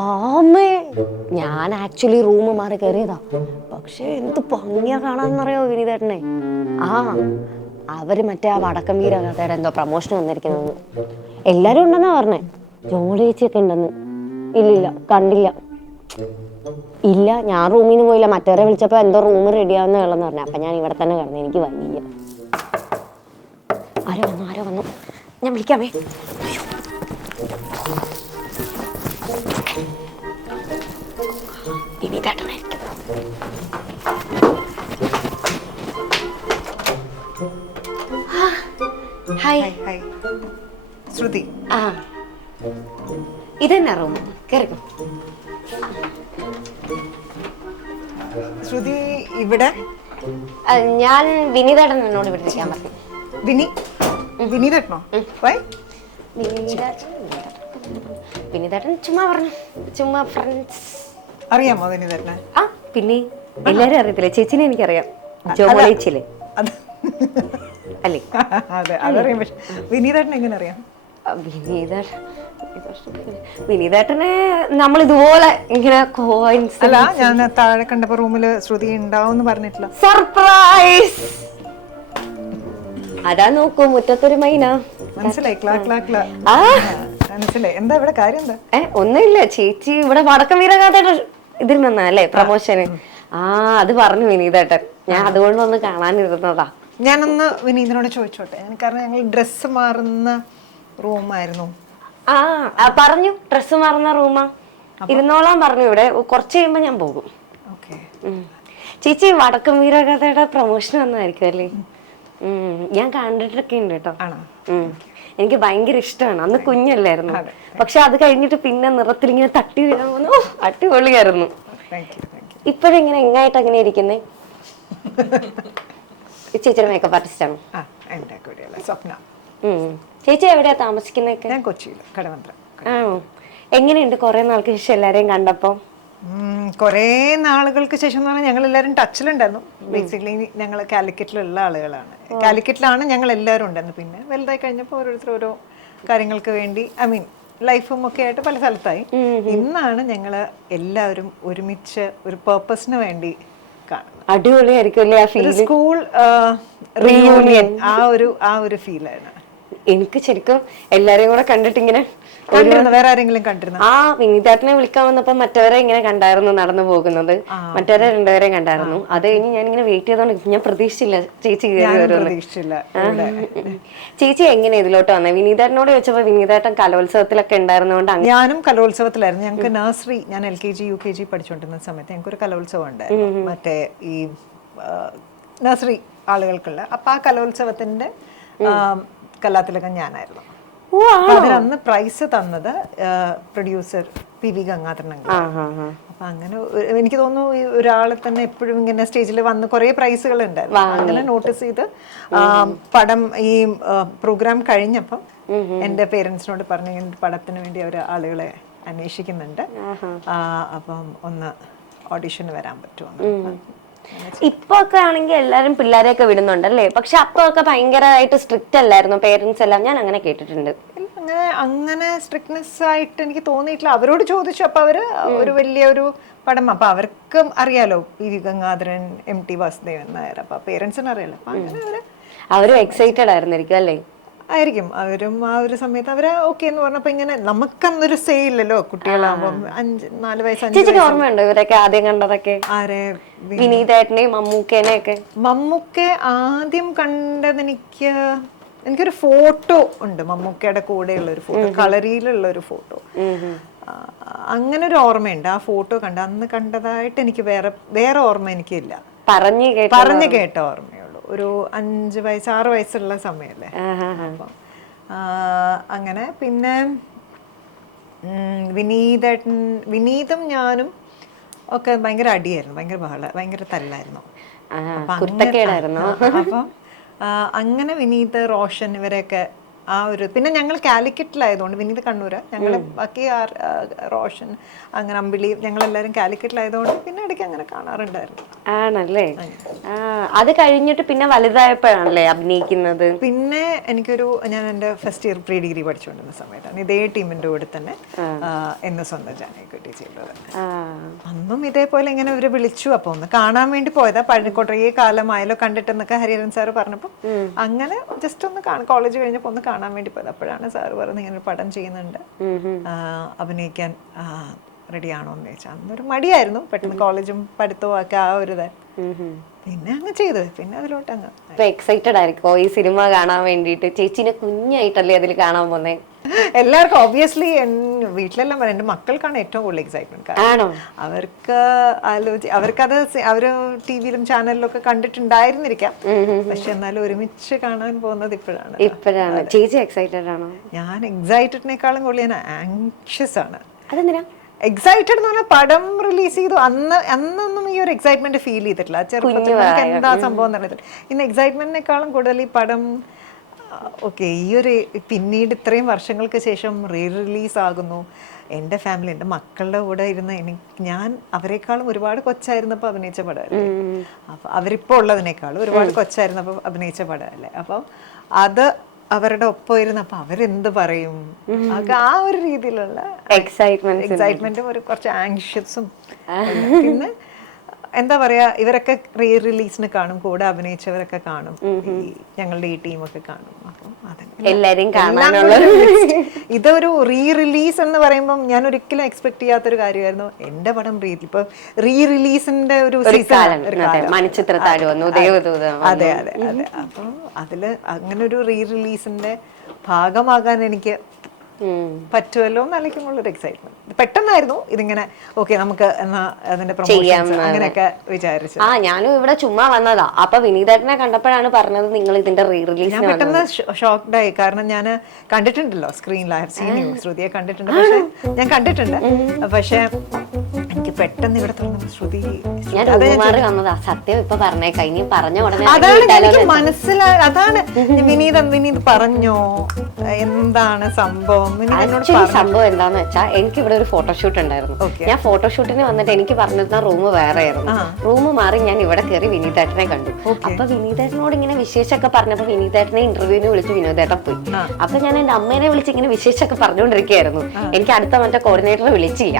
ആമേ, ഞാൻ actually room മാറി കയറിയതാ. പക്ഷെ എന്ത് ഭംഗിയാ കാണാന്നറിയോ വിനീതേട്ടനെ. ആ അവര് മറ്റേ ആ വടക്കം വീരകഥയുടെ എന്തോ പ്രമോഷൻ വന്നിരിക്കുന്നത്. എല്ലാരും ഉണ്ടെന്നാ പറഞ്ഞേ. ജോളിയേച്ചിയൊക്കെ ഉണ്ടെന്ന്. ഇല്ലില്ല, കണ്ടില്ല. ഇല്ല, ഞാൻ റൂമിന് പോയില്ല. മറ്റവരെ വിളിച്ചപ്പോ എന്തോ റൂം റെഡിയാവുന്ന വെള്ളം പറഞ്ഞു. അപ്പൊ ഞാൻ ഇവിടെ തന്നെ കിടന്നു. എനിക്ക് വയ്യ. ആരോ വന്നു. ഞാൻ വിളിക്കാമേ. വിനീതേട്ടനായിരിക്കും. ഹായ്. ഹായ്. ശ്രുതി. ആ, ഇതെന്നാ റൂം? കേറിക്കോ. ശ്രുതി ഇവിടെ. ഞാൻ വിനീതേട്ടൻ എന്നോട് ഇവിടെ ഇരിക്കാൻ പറഞ്ഞു. വിനീതേട്ടനോ? വൈ? വിനീതേട്ടൻ ചുമ്മാ പറഞ്ഞു. ചുമ്മാ ഫ്രണ്ട്സ്. അറിയാമോ വിനീതേട്ടനെ? ആ പിന്നെ എല്ലാരും അറിയത്തില്ലേ? ചേച്ചിനെ എനിക്കറിയാം. ജോമോളേച്ചില്ലേ അല്ലേ? അതെ, അതറിയാം. പക്ഷെ വിനീതേട്ടനെ എങ്ങനെ അറിയാം? വിനീതേട്ടനെ നമ്മൾ ഇതുപോലെ ഇങ്ങനെ അല്ല, ഞാൻ താഴെ കണ്ടപ്പോ റൂമില് ശ്രുതി ഉണ്ടാവും പറഞ്ഞിട്ടില്ല. സർപ്രൈസ്. അതാ നോക്കൂ, മുറ്റത്തൊരു മൈന. മനസ്സിലായി. മനസ്സിലായി. എന്താ ഇവിടെ കാര്യം? എന്താ? ഒന്നുമില്ല ചേച്ചി, ഇവിടെ വടക്കം വീരഗാഥയുടെ ഇതിൽ നിന്നല്ലേ പ്രമോഷന്. അത് പറഞ്ഞു വിനീതേട്ടൻ. ഞാൻ അതുകൊണ്ട് ഒന്ന് കാണാനിരുന്നതാ. ഞാനൊന്ന് വിനീതനോട് ചോദിച്ചോട്ടെ? കാരണം ഞങ്ങൾ ഡ്രസ്സ് മാറുന്ന റൂമായിരുന്നു. പറഞ്ഞു, ഡ്രസ്സ് മാറുന്ന റൂമാ. ഇരുന്നോളാൻ പറഞ്ഞു. ഇവിടെ കുറച്ച് കഴിയുമ്പോ ഞാൻ പോകും. ചേച്ചി വടക്കം വീരഗാഥയുടെ പ്രമോഷൻ വന്നായിരിക്കും അല്ലേ? ഞാൻ കണ്ടിട്ടൊക്കെ ഉണ്ട് കേട്ടോ. എനിക്ക് ഭയങ്കര ഇഷ്ടമാണ്. അന്ന് കുഞ്ഞല്ലായിരുന്നു. പക്ഷെ അത് കഴിഞ്ഞിട്ട് പിന്നെ നിറത്തിൽ ഇങ്ങനെ തട്ടി വീഴാൻ വന്നു. അടിപൊളിയായിരുന്നു. ഇപ്പോഴെങ്ങനെ എങ്ങായിട്ട് അങ്ങനെ ഇരിക്കുന്നേ? ചേച്ചിയുടെ മേക്കപ്പ് ആർട്ടിസ്റ്റ് ആണോ? ചേച്ചി എവിടെയാ താമസിക്കുന്നതൊക്കെ? ഞാൻ കൊച്ചിയിൽ, കടവന്ത്ര. ആണോ? എങ്ങനെയുണ്ട് കുറെ നാൾക്ക് ശേഷം എല്ലാരെയും കണ്ടപ്പോ? കുറേ നാളുകൾക്ക് ശേഷം എന്ന് പറഞ്ഞാൽ ഞങ്ങൾ എല്ലാവരും ടച്ചിലുണ്ടായിരുന്നു. ബേസിക്കലി ഞങ്ങൾ കാലിക്കറ്റിലുള്ള ആളുകളാണ്. കാലിക്കറ്റിലാണ് ഞങ്ങൾ എല്ലാവരും ഉണ്ടായിരുന്നു. പിന്നെ വലുതായി കഴിഞ്ഞപ്പോൾ ഓരോരുത്തർ ഓരോ കാര്യങ്ങൾക്ക് വേണ്ടി ലൈഫും ഒക്കെ ആയിട്ട് പല സ്ഥലത്തായി. ഇന്നാണ് ഞങ്ങൾ എല്ലാവരും ഒരുമിച്ച് ഒരു പേർപ്പസിന് വേണ്ടി കാണുന്നത്. അടിപൊളിയായിരിക്കും. സ്കൂൾ റീയൂണിയൻ ആ ഒരു ഫീലാണ്. എനിക്ക് ശരിക്കും എല്ലാരെയും കൂടെ കണ്ടിട്ട് ഇങ്ങനെ വേറെ ആരെങ്കിലും കണ്ടിരുന്നു? വിനീതേട്ടനെ വിളിക്കാൻ വന്നപ്പോ മറ്റവരെ ഇങ്ങനെ കണ്ടായിരുന്നു നടന്നു പോകുന്നത്. മറ്റവരെ രണ്ടുപേരെ കണ്ടായിരുന്നു. അത് കഴിഞ്ഞ് ഞാൻ ഇങ്ങനെ വെയിറ്റ് ചെയ്തോണ്ട് ഞാൻ പ്രതീക്ഷിച്ചില്ല ചേച്ചി കയറി വരുമെന്ന്. ചേച്ചി എങ്ങനെ ഇതിലോട്ട് വന്നേ? വിനീതേട്ടനോട് ചോദിച്ചപ്പോ വിനീതേട്ടൻ കലോത്സവത്തിലൊക്കെ ഉണ്ടായിരുന്നോണ്ട്. ഞാനും കലോത്സവത്തിലായിരുന്നു. ഞങ്ങൾക്ക് നഴ്സറി, ഞാൻ LKG UKG പഠിച്ചുകൊണ്ടിരുന്ന സമയത്ത് ഞങ്ങൾക്കൊരു കലോത്സവം ഉണ്ടായിരുന്നു. മറ്റേ ഈ നഴ്സറി ആളുകൾക്കുള്ള. അപ്പൊ ആ കലോത്സവത്തിന്റെ കലാതിലകം ഞാനായിരുന്നു. അതിലന്ന് പ്രൈസ് തന്നത് പ്രൊഡ്യൂസർ PV ഗംഗാധരൻ. അപ്പൊ അങ്ങനെ എനിക്ക് തോന്നുന്നു ഈ ഒരാളെ തന്നെ എപ്പോഴും ഇങ്ങനെ സ്റ്റേജിൽ വന്ന് കുറെ പ്രൈസുകൾ ഉണ്ടായിരുന്നു. അങ്ങനെ നോട്ടീസ് ചെയ്ത് പടം ഈ പ്രോഗ്രാം കഴിഞ്ഞപ്പം എന്റെ പേരൻസിനോട് പറഞ്ഞു, ഇങ്ങനെ പടത്തിന് വേണ്ടി അവർ ആളുകളെ അന്വേഷിക്കുന്നുണ്ട്, അപ്പം ഒന്ന് ഓഡിഷന് വരാൻ പറ്റുമോ? ഇപ്പൊ ഒക്കെ ആണെങ്കിൽ എല്ലാരും പിള്ളേരെയൊക്കെ വിടുന്നുണ്ടല്ലേ? പക്ഷെ അപ്പൊ ഒക്കെ ഭയങ്കരമായിട്ട് സ്ട്രിക്റ്റ് അല്ലായിരുന്നു പേരൻസ് എല്ലാം? ഞാൻ അങ്ങനെ കേട്ടിട്ടുണ്ട്. അങ്ങനെ സ്ട്രിക്ട്നെസ് ആയിട്ട് എനിക്ക് തോന്നിയിട്ടില്ല. അവരോട് ചോദിച്ചു. അപ്പൊ അവര് ഒരു വലിയൊരു പടം, അപ്പൊ അവർക്കും അറിയാലോ PV ഗംഗാധരൻ, MT വാസുദേവൻ നായർ. അപ്പൊ പേരൻസിന് അറിയാലോ. അപ്പൊ അങ്ങനെ അവരും എക്സൈറ്റഡ് ആയിരുന്നിരിക്കും അല്ലേ? ആയിരിക്കും. അവരും ആ ഒരു സമയത്ത് അവര് ഓക്കെ എന്ന് പറഞ്ഞപ്പോ ഇങ്ങനെ നമുക്കന്നൊരു സേ ഇല്ലല്ലോ കുട്ടികളാകുമ്പോ. 4 വയസ്സ്. ചേച്ചിക്ക് ഓർമ്മയുണ്ടോ ഇവരൊക്കെ ആദ്യം കണ്ടതൊക്കെ? ആരെ? വിനീതേട്ടനെയും മമ്മൂക്കേനെയൊക്കെ. മമ്മൂക്കെ ആദ്യം കണ്ടത് എനിക്കൊരു ഫോട്ടോ ഉണ്ട്, മമ്മൂക്കയുടെ കൂടെയുള്ള ഒരു ഫോട്ടോ, കളരിയിലുള്ള ഒരു ഫോട്ടോ. അങ്ങനെ ഒരു ഓർമ്മയുണ്ട്. ആ ഫോട്ടോ അന്ന് കണ്ടതായിട്ട് എനിക്ക് വേറെ ഓർമ്മ എനിക്കില്ല. പറഞ്ഞു കേട്ട ഓർമ്മയുള്ളൂ. ഒരു 5 വയസ്സ് 6 വയസ്സുള്ള സമയല്ലേ. അപ്പം അങ്ങനെ പിന്നെ വിനീതും ഞാനും ഒക്കെ ഭയങ്കര അടിയായിരുന്നു, ഭയങ്കര തല്ലായിരുന്നു. അപ്പം അങ്ങനെ വിനീത്, റോഷൻ ഇവരെയൊക്കെ ആ ഒരു പിന്നെ ഞങ്ങൾ കാലിക്കറ്റിലായതുകൊണ്ട് വിനീത് കണ്ണൂര് ഞങ്ങൾ ബാക്കി റോഷൻ അങ്ങനെ അമ്പിളി ഞങ്ങളെല്ലാവരും കാലിക്കറ്റിലായതുകൊണ്ട് പിന്നെ ഇടയ്ക്ക് അങ്ങനെ കാണാറുണ്ടായിരുന്നു. ആണല്ലേ? അത് കഴിഞ്ഞിട്ട് പിന്നെ വലുതായപ്പോഴാണല്ലേ അഭിനയിക്കുന്നത്? പിന്നെ ഞാൻ എൻ്റെ ഫസ്റ്റ് ഇയർ പ്രീ ഡിഗ്രി പഠിച്ചുകൊണ്ടിരുന്ന സമയത്താണ് ഇതേ ടീമിൻ്റെ കൂടെ തന്നെ എന്ന് സ്വന്തം ജാനകിക്കുട്ടി ചെയ്തത്. അന്നും ഇതേപോലെ ഇങ്ങനെ ഇവര് വിളിച്ചു, അപ്പൊ ഒന്ന് കാണാൻ വേണ്ടി പോയതാ. കുറേ കാലമായാലോ കണ്ടിട്ടെന്നൊക്കെ ഹരിഹരൻ സാറ് പറഞ്ഞപ്പോൾ അങ്ങനെ ജസ്റ്റ് ഒന്ന് കോളേജ് കഴിഞ്ഞപ്പോൾ ഒന്ന് കാണാൻ വേണ്ടി പോയത്. അപ്പോഴാണ് സാറ് പറയുന്നത് ഇങ്ങനെ ഒരു പടം ചെയ്യുന്നുണ്ട്, അഭിനയിക്കാൻ റെഡി ആണോ എന്ന് ചോദിച്ചാൽ അന്നൊരു മടിയായിരുന്നു. പെട്ടെന്ന് കോളേജും പഠിത്തവും ഒക്കെ ആ ഒരു പിന്നെ അങ്ങ് ചെയ്തത്. പിന്നെ അതിലോട്ട് അങ്ങ് എക്സൈറ്റഡ് ആയിരിക്കോ ഈ സിനിമ കാണാൻ വേണ്ടിയിട്ട്? ചേച്ചിനെ കുഞ്ഞായിട്ടല്ലേ അതിൽ കാണാൻ പോന്നേ? എല്ലാവർക്കും ഒബ്വിയസ്ലി വീട്ടിലെല്ലാം പറയാം. എൻ്റെ മക്കൾക്കാണ് ഏറ്റവും കൂടുതൽ എക്സൈറ്റ്മെന്റ്. അവർക്കത് അവര് ടിവിയിലും ചാനലിലും ഒക്കെ കണ്ടിട്ടുണ്ടായിരുന്നിരിക്കാം, പക്ഷെ എന്നാലും ഒരുമിച്ച് കാണാൻ പോകുന്നത് ഇപ്പോഴാണ്. ചേച്ചി എക്സൈറ്റഡ് ആണോ? ഞാൻ എക്സൈറ്റഡിനേക്കാളും കൂടുതൽ ഞാൻ ആങ്ഷ്യസ് ആണ്. അതെന്തിനാ എക്സൈറ്റഡ് എന്ന് പറഞ്ഞാൽ പടം റിലീസ് ചെയ്തു അന്നൊന്നും ഈ ഒരു എക്സൈറ്റ്മെന്റ് ഫീൽ ചെയ്തിട്ടില്ല. ചെറുപ്പത്തിൽ നമുക്ക് എന്താ സംഭവം എന്ന് അറിയത്തില്ല. ഇന്ന് എക്സൈറ്റ്മെന്റിനേക്കാളും കൂടുതൽ ഈ പടം ഓക്കെ ഈ ഒരു പിന്നീട് ഇത്രയും വർഷങ്ങൾക്ക് ശേഷം റിലീസ് ആകുന്നു. എൻ്റെ ഫാമിലി, എൻ്റെ മക്കളുടെ കൂടെ ഇരുന്ന് ഞാൻ അവരെക്കാളും ഒരുപാട് കൊച്ചായിരുന്നപ്പോൾ അഭിനയിച്ച പടമല്ലേ, അപ്പം അവരിപ്പോൾ ഉള്ളതിനേക്കാളും ഒരുപാട് കൊച്ചായിരുന്നപ്പോൾ അഭിനയിച്ച പടമല്ലേ, അപ്പം അത് അവരുടെ ഒപ്പം ഇരുന്നപ്പോൾ അവരെന്ത് പറയും, ആ ഒരു രീതിയിലുള്ള എക്സൈറ്റ്മെന്റും ഒരു കുറച്ച് ആങ്ഷ്യസും. പിന്നെ എന്താ പറയാ, ഇവരൊക്കെ റിലീസിന് കാണും, കൂടെ അഭിനയിച്ചവരൊക്കെ കാണും, ഞങ്ങളുടെ ഈ ടീമൊക്കെ കാണും. അപ്പം ഇതൊരു റിലീസ് എന്ന് പറയുമ്പോൾ ഞാൻ ഒരിക്കലും എക്സ്പെക്ട് ചെയ്യാത്തൊരു കാര്യമായിരുന്നു. എന്റെ പടം ഇപ്പൊ റിലീസിന്റെ ഒരു സീസൺ. അതെ അതെ അതെ. അപ്പം അതില് അങ്ങനെ ഒരു റിലീസിന്റെ ഭാഗമാകാൻ എനിക്ക് പറ്റുമല്ലോ എന്നാലേക്കുള്ളൊരു എക്സൈറ്റ്മെന്റ്. പെട്ടെന്നായിരുന്നു ഇതിങ്ങനെ ഓക്കെ നമുക്ക് എന്നാ അതിന്റെ പ്രൊമോഷൻ അങ്ങനെയൊക്കെ വിചാരിച്ചു. ഞാനും ഇവിടെ ചുമ്മാ വന്നതാ. അപ്പൊ വിനീതേട്ടനെ കണ്ടപ്പോഴാണ് പറഞ്ഞത് നിങ്ങൾ ഇതിന്റെ റിലീസ്. ഞാൻ പെട്ടെന്ന് ഷോക്ക്ഡ് ആയി. കാരണം ഞാൻ കണ്ടിട്ടുണ്ടല്ലോ സ്ക്രീനിൽ, ശ്രുതിയെ കണ്ടിട്ടുണ്ട്, പക്ഷെ ഞാൻ കണ്ടിട്ടുണ്ട്, പക്ഷെ എനിക്ക് പെട്ടെന്ന് ഇവിടെ ശ്രുതി ഞാൻ വന്നതാ. സത്യം ഇപ്പൊ പറഞ്ഞേക്കാം, ഇനി പറഞ്ഞ ഉടനെ അതാണ് എനിക്ക് മനസ്സിലായ. അതാണ് വിനീത് പറഞ്ഞോ എന്താണ് സംഭവം. സംഭവം എന്താന്ന് വെച്ചാൽ എനിക്ക് ഇവിടെ ഒരു ഫോട്ടോഷൂട്ട് ഉണ്ടായിരുന്നു. ഞാൻ ഫോട്ടോഷൂട്ടിന് വന്നിട്ട് എനിക്ക് പറഞ്ഞിരുന്ന റൂം വേറെ ആയിരുന്നു. റൂം മാറി ഞാൻ ഇവിടെ കയറി വിനീതേട്ടനെ കണ്ടു. അപ്പൊ വിനീതേട്ടനോട് ഇങ്ങനെ വിശേഷമൊക്കെ പറഞ്ഞപ്പോ വിനീതേട്ടനെ ഇന്റർവ്യൂവിന് വിളിച്ച് വിനോദേട്ടൻ പോയി. അപ്പൊ ഞാൻ എന്റെ അമ്മേനെ വിളിച്ച് ഇങ്ങനെ വിശേഷമൊക്കെ പറഞ്ഞുകൊണ്ടിരിക്കുകയായിരുന്നു. എനിക്ക് അടുത്ത മറ്റേ കോർഡിനേറ്ററെ വിളിച്ചില്ല.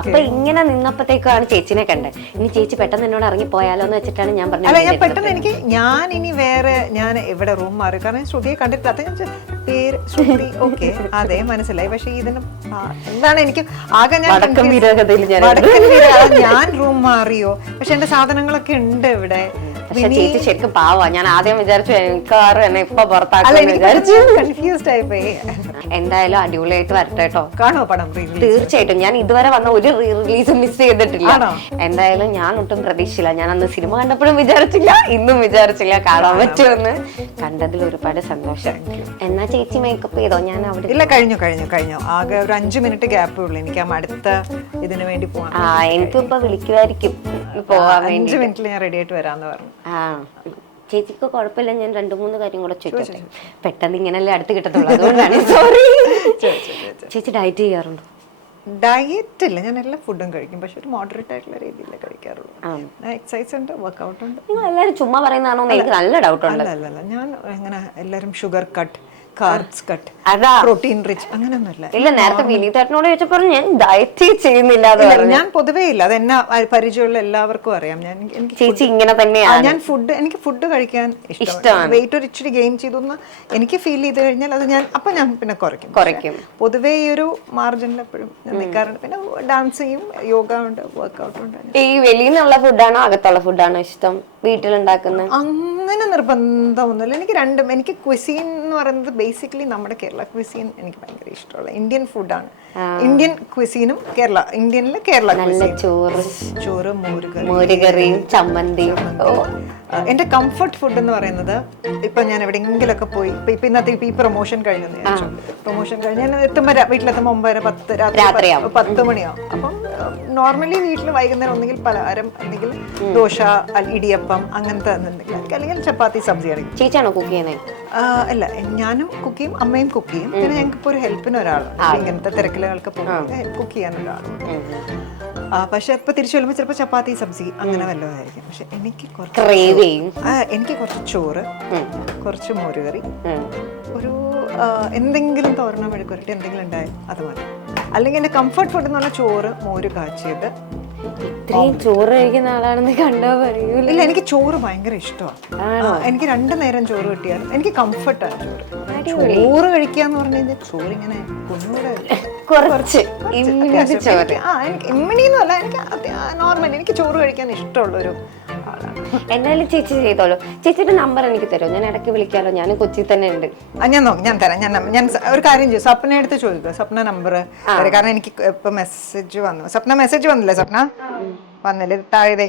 അപ്പൊ ഇങ്ങനെ നിന്നപ്പോഴത്തേക്കാണ് ചേച്ചിനെ കണ്ടത്. ഇനി ചേച്ചി പെട്ടെന്ന് എന്നോട് ഇറങ്ങി പോയാലോ എന്ന് വെച്ചിട്ടാണ് ഞാൻ പറഞ്ഞത്. പെട്ടെന്ന് എനിക്ക് ഞാൻ ഇനി വേറെ ഞാൻ ഇവിടെ റൂം മാറി, കാരണം ശ്രുതിയെ കണ്ടിട്ട് പേര് ശ്രുതി ഓക്കെ അതെ മനസ്സിലായി, പക്ഷെ ഇതിന് എന്താണ് എനിക്ക് ആകെ ഞാൻ റൂം മാറിയോ, പക്ഷെ എന്റെ സാധനങ്ങളൊക്കെ ഉണ്ട് ഇവിടെ. ചേച്ചി ശരിക്കും പാവാ. ഞാൻ ആദ്യം വിചാരിച്ചു എനിക്കാറ് എന്നെ ഇപ്പൊ പുറത്താക്കി കൺഫ്യൂസ്ഡ് ആയിപ്പോയി. എന്തായാലും അടിപൊളിയായിട്ട് വരട്ടെ കേട്ടോ. കാണോ പടം? തീർച്ചയായിട്ടും. ഞാൻ ഇതുവരെ വന്ന ഒരു റിലീസ് മിസ് ചെയ്തിട്ടില്ല. എന്തായാലും ഞാൻ ഒട്ടും പ്രതീക്ഷിച്ചില്ല. ഞാൻ അന്ന് സിനിമ കണ്ടപ്പോഴും വിചാരിച്ചില്ല, ഇന്നും വിചാരിച്ചില്ല കാണാൻ പറ്റുമെന്ന്. കണ്ടതിൽ ഒരുപാട് സന്തോഷം. എന്നാ ചേച്ചി മേക്കപ്പ് ചെയ്തോ? ഞാൻ അവിടെ ഇല്ല, കഴിഞ്ഞു ആകെ ഒരു 5 മിനിറ്റ് ഗ്യാപ്പേ ഉള്ളൂ. എനിക്ക് അടുത്ത ഇതിന് വേണ്ടി പോവാൻ. എനിക്കിപ്പോ വിളിക്കുമായിരിക്കും പോവാൻ വേണ്ടി. 5 മിനിറ്റിൽ ഞാൻ റെഡി ആയിട്ട് വരാന്ന് പറഞ്ഞു. ചേച്ചിക്ക് കുഴപ്പമില്ല. ഞാൻ 2-3 കാര്യം കൂടെ ചോദിച്ചോട്ടെ? പെട്ടെന്ന് ഇങ്ങനല്ലേ അടുത്ത് കിട്ടത്തുള്ളൂ, അതുകൊണ്ടാണ്. സോറി. ചേച്ചി ഡയറ്റ് ചെയ്യാറുണ്ടോ? ഡയറ്റ് ഇല്ല, ഞാൻ എല്ലാ ഫുഡും കഴിക്കും, പക്ഷെ ഒരു മോഡറേറ്റ് ആയിട്ടുള്ള രീതിയിലേ കഴിക്കാറുള്ളൂ. എക്സസൈസ് ഉണ്ട്, വർക്ക്ഔട്ട് ഉണ്ട്. നിങ്ങൾ എല്ലാവരും ചുമ്മാ പറയുന്നതാണോ? എനിക്ക് നല്ല ഡൗട്ട് ഉണ്ട്. അല്ല, ഞാൻ എങ്ങനെ എല്ലാവരും sugar cut, carbs cut, protein rich അങ്ങനെയൊന്നുമില്ല. ഇല്ല, നേരത്തെ വിനീതേട്ടനോട് ചോദിച്ചപ്പോൾ ഞാൻ ഡയറ്റ് ചെയ്യുന്നില്ല. ഞാൻ പൊതുവേ ഇല്ല, അത് എന്നെ പരിചയമുള്ള എല്ലാവർക്കും അറിയാം. ചേച്ചി ഇങ്ങനെ തന്നെയാണ്. എനിക്ക് ഫുഡ് കഴിക്കാൻ ഇഷ്ടമാണ്. വെയിറ്റ് ഒരു ഇച്ചിരി ഗെയിൻ ചെയ്തു എനിക്ക് ഫീൽ ചെയ്ത് കഴിഞ്ഞാൽ അത് ഞാൻ പിന്നെ കുറയ്ക്കും. പൊതുവേ ഈ ഒരു മാർജിനിൽ എപ്പോഴും ഞാൻ നിൽക്കാറുണ്ട്. പിന്നെ ഡാൻസ് ചെയ്യും, യോഗ ഉണ്ട്, വർക്ക്ഔട്ട് ഉണ്ട്. ഈ വെളിയിൽ നിന്നുള്ള ഫുഡാണോ അകത്തുള്ള ഫുഡാണോ ഇഷ്ടം? വീട്ടിലുണ്ടാക്കുന്നത് അങ്ങനെ നിർബന്ധമൊന്നുമില്ല. എനിക്ക് രണ്ടും. എനിക്ക് ക്വിസീൻ എന്ന് പറയുന്നത് ബേസിക്കലി നമ്മുടെ കേരള ക്വിസീൻ എനിക്ക് ഭയങ്കര ഇഷ്ടമുള്ള ഇന്ത്യൻ ഫുഡാണ്. ഇന്ത്യൻ ക്വിസീനും ഇന്ത്യനിലെ കേരള ചോറ്, മോരുകറിയും ചമ്മന്തിയും. എന്റെ കംഫർട്ട് ഫുഡ് എന്ന് പറയുന്നത് ഇപ്പൊ ഞാൻ എവിടെയെങ്കിലൊക്കെ പോയി ഇപ്പൊ ഇന്നത്തെ ഈ പ്രൊമോഷൻ കഴിഞ്ഞു, പ്രൊമോഷൻ കഴിഞ്ഞ് വീട്ടിലെത്തുമ്പോൾ 9:10 രാത്രി 10 മണിയാവും. അപ്പം നോർമലി വീട്ടിൽ വൈകുന്നേരം ഒന്നെങ്കിൽ പലഹാരം, അല്ലെങ്കിൽ ദോശ, ഇടിയപ്പം, അങ്ങനത്തെ എന്തെങ്കിലും, അല്ലെങ്കിൽ ചപ്പാത്തി, സബ്ജി ആയിരിക്കും. ചേച്ചിയാണോ കുക്ക് ചെയ്യുന്നത്? അല്ല, ഞാനും കുക്ക് ചെയ്യും, അമ്മയും കുക്ക് ചെയ്യും. പിന്നെ ഞങ്ങൾക്ക് ഇപ്പോൾ ഒരു ഹെൽപ്പിന് ഒരാൾ, ഇങ്ങനത്തെ തിരക്കിലുകൾക്ക് പോകുമ്പോൾ കുക്ക് ചെയ്യാൻ ഒരാൾ. പക്ഷെ ഇപ്പൊ തിരിച്ചു വരുമ്പോൾ ചിലപ്പോൾ ചപ്പാത്തി, സബ്ജി അങ്ങനെ വല്ലതായിരിക്കും. പക്ഷെ എനിക്ക് കുറച്ച് ചോറ്, കുറച്ച് മോരുകറി, ഒരു എന്തെങ്കിലും തോരനോ മെഴുക്കുരട്ടി എന്തെങ്കിലും ഉണ്ടായി അത് മതി. അല്ലെങ്കിൽ എൻ്റെ കംഫർട്ട് ഫുഡ് എന്ന് പറഞ്ഞാൽ ചോറ്, മോര് കാച്ചിയത്. ഇത്രയും ചോറ് കഴിക്കുന്ന ആളാണെന്ന് കണ്ടാ പറയൂല. ഇല്ല, എനിക്ക് ചോറ് ഭയങ്കര ഇഷ്ടമാണ്. എനിക്ക് 2 നേരം ചോറ് കിട്ടിയാലും എനിക്ക് കംഫർട്ടാണ് ചോറ്. ചോറ് കഴിക്കാന്ന് പറഞ്ഞു കഴിഞ്ഞാൽ ചോറ് ഇങ്ങനെ കുറച്ച് ഇമ്മിണിന്നല്ല, എനിക്ക് നോർമലി എനിക്ക് ചോറ് കഴിക്കാൻ ഇഷ്ടമുള്ളൊരു ആളാണ്. എന്നാലും ചേച്ചി ചെയ്തോളൂ. ചേച്ചിയുടെ നമ്പർ എനിക്ക് തരുമോ? ഞാൻ ഇടയ്ക്ക് വിളിക്കാലോ, ഞാൻ കൊച്ചി തന്നെ ഉണ്ട്. ഞാൻ തരാം. ഞാൻ ഒരു കാര്യം ചെയ്യും, സ്വപ്ന എടുത്ത് ചോദിക്കുക. സ്വപ്ന നമ്പർ തരാം. കാരണം എനിക്ക് ഇപ്പൊ മെസ്സേജ് വന്നു. സ്വപ്ന മെസ്സേജ് വന്നില്ലേ? സ്വപ്ന വന്നില്ലേ? താഴെ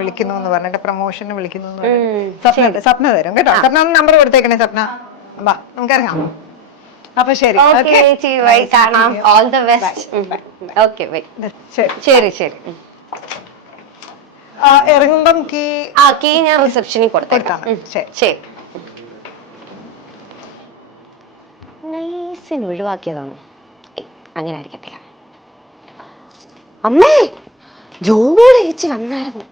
വിളിക്കുന്നു എന്ന് പറഞ്ഞിട്ട്, പ്രൊമോഷന് വിളിക്കുന്നു എന്ന് പറഞ്ഞിട്ട് സ്വപ്ന തരും കേട്ടോ. സ്വപ്ന നമ്പർ കൊടുത്തേക്കണേ. സ്വപ്ന വാ, നമുക്കറിയാം. അപ്പൊ ശരി, കാണാം. All the best. ഓക്കെ, ശരി ശരി. ഇറങ്ങുമ്പം കീ ഞാൻ റിസപ്ഷനിൽ കൊടുത്തേക്കാം. ശരി. നൈസിന് ഒഴിവാക്കിയതാണ്. അങ്ങനെ ആയിരിക്കത്തില്ല. അമ്മേ, ജോലി ചേച്ചി വന്നായിരുന്നു.